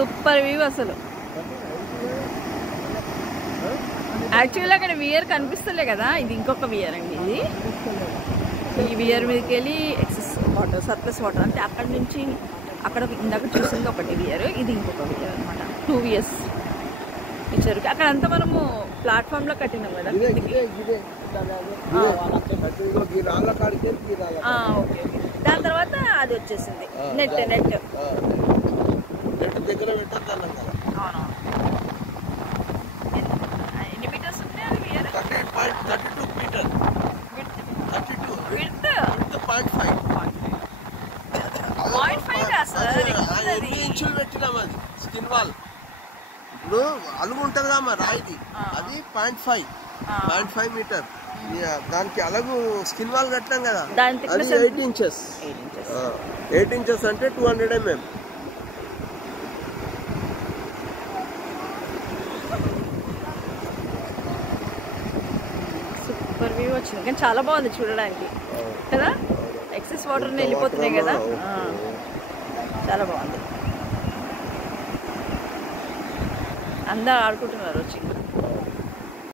Super view అసలు. యాక్చువల్గా అక్కడ వియర్ కనిపిస్తలే కదా, ఇది ఇంకొక వియర్ అండి. ఇది ఈ వియర్ మీదకి వెళ్ళి ఎక్సెస్ వాటర్, సర్ప్లస్ వాటర్ అంటే అక్కడ నుంచి అక్కడ ఇందాక చూసింది ఒకటి వియర్, ఇది ఇంకొక వియర్ అనమాట. 2 వియర్స్ ఇచ్చారు. అక్కడంతా మనము ప్లాట్ఫామ్లో కట్టినాం కదా. ఓకే, దాని తర్వాత అది వచ్చేసింది నెట్. అవును. ఎన్ని మీటర్స్ ఉన్నాయి అది వియర్? 32 మీటర్. 32 విడ్త్ 0.5 కా సార్? ఇంచులు పెట్టినాం అది స్కిన్ వాల్. ఇప్పుడు అలుగు ఉంటుంది కమ్మా రాయిది, అది 0.5 మీటర్. దానికి అలాగు స్కిన్ వాల్ కట్టాం కదా, అది 8 ఇంచెస్. 8 ఇంచెస్ అంటే 200 mm. సూపర్ వ్యూ వచ్చింది, కానీ చాలా బాగుంది చూడడానికి కదా. ఎక్సెస్ వాటర్ వెళ్ళిపోతున్నాయి కదా, చాలా బాగుంది. అందరూ ఆడుకుంటున్నారు వచ్చి.